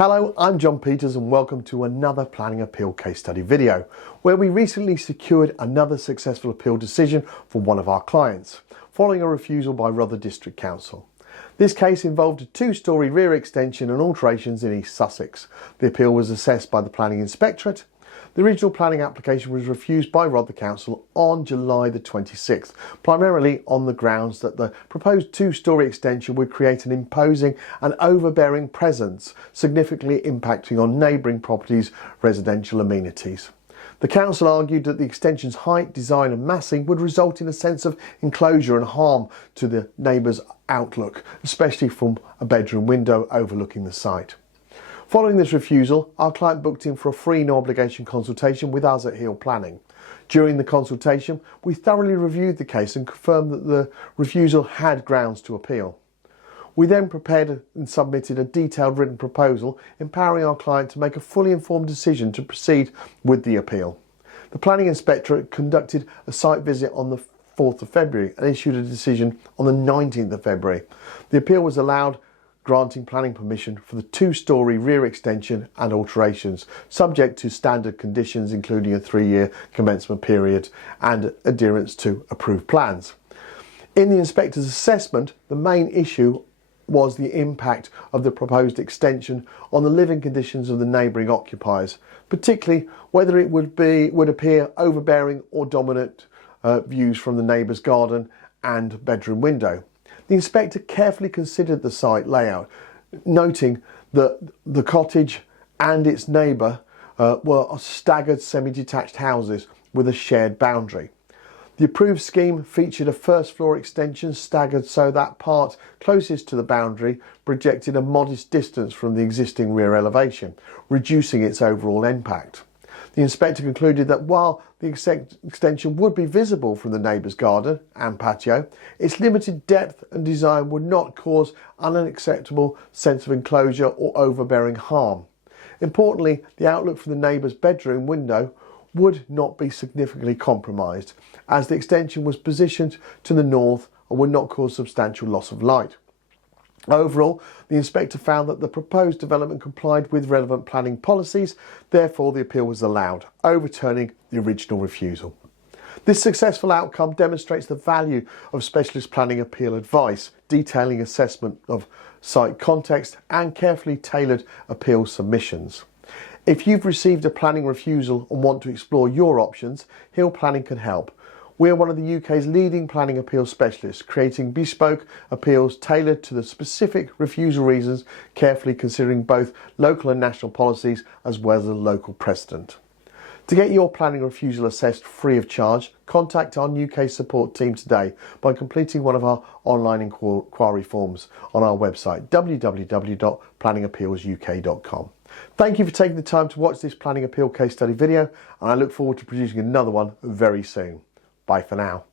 Hello, I'm John Peters and welcome to another planning appeal case study video, where we recently secured another successful appeal decision for one of our clients, following a refusal by Rother District Council. This case involved a two-storey rear extension and alterations in East Sussex. The appeal was assessed by the Planning Inspectorate. The original planning application was refused by Rother Council on July the 26th, primarily on the grounds that the proposed two-storey extension would create an imposing and overbearing presence, significantly impacting on neighbouring properties' residential amenities. The council argued that the extension's height, design and massing would result in a sense of enclosure and harm to the neighbour's outlook, especially from a bedroom window overlooking the site. Following this refusal, our client booked in for a free no obligation consultation with us at Hill Planning. During the consultation, we thoroughly reviewed the case and confirmed that the refusal had grounds to appeal. We then prepared and submitted a detailed written proposal empowering our client to make a fully informed decision to proceed with the appeal. The Planning Inspectorate conducted a site visit on the 4th of February and issued a decision on the 19th of February. The appeal was allowed, granting planning permission for the two-storey rear extension and alterations, subject to standard conditions including a 3-year commencement period and adherence to approved plans. In the inspector's assessment, the main issue was the impact of the proposed extension on the living conditions of the neighbouring occupiers, particularly whether it would appear overbearing or dominant views from the neighbour's garden and bedroom window. The inspector carefully considered the site layout, noting that the cottage and its neighbour were staggered semi-detached houses with a shared boundary. The approved scheme featured a first floor extension staggered so that part closest to the boundary projected a modest distance from the existing rear elevation, reducing its overall impact. The inspector concluded that while the extension would be visible from the neighbour's garden and patio, its limited depth and design would not cause an unacceptable sense of enclosure or overbearing harm. Importantly, the outlook from the neighbour's bedroom window would not be significantly compromised, as the extension was positioned to the north and would not cause substantial loss of light. Overall, the inspector found that the proposed development complied with relevant planning policies, therefore the appeal was allowed, overturning the original refusal. This successful outcome demonstrates the value of specialist planning appeal advice, detailing assessment of site context and carefully tailored appeal submissions. If you've received a planning refusal and want to explore your options, Hill Planning can help. We are one of the UK's leading planning appeal specialists, creating bespoke appeals tailored to the specific refusal reasons, carefully considering both local and national policies as well as a local precedent. To get your planning refusal assessed free of charge, contact our UK support team today by completing one of our online inquiry forms on our website www.planningappealsuk.com. Thank you for taking the time to watch this planning appeal case study video, and I look forward to producing another one very soon. Bye for now.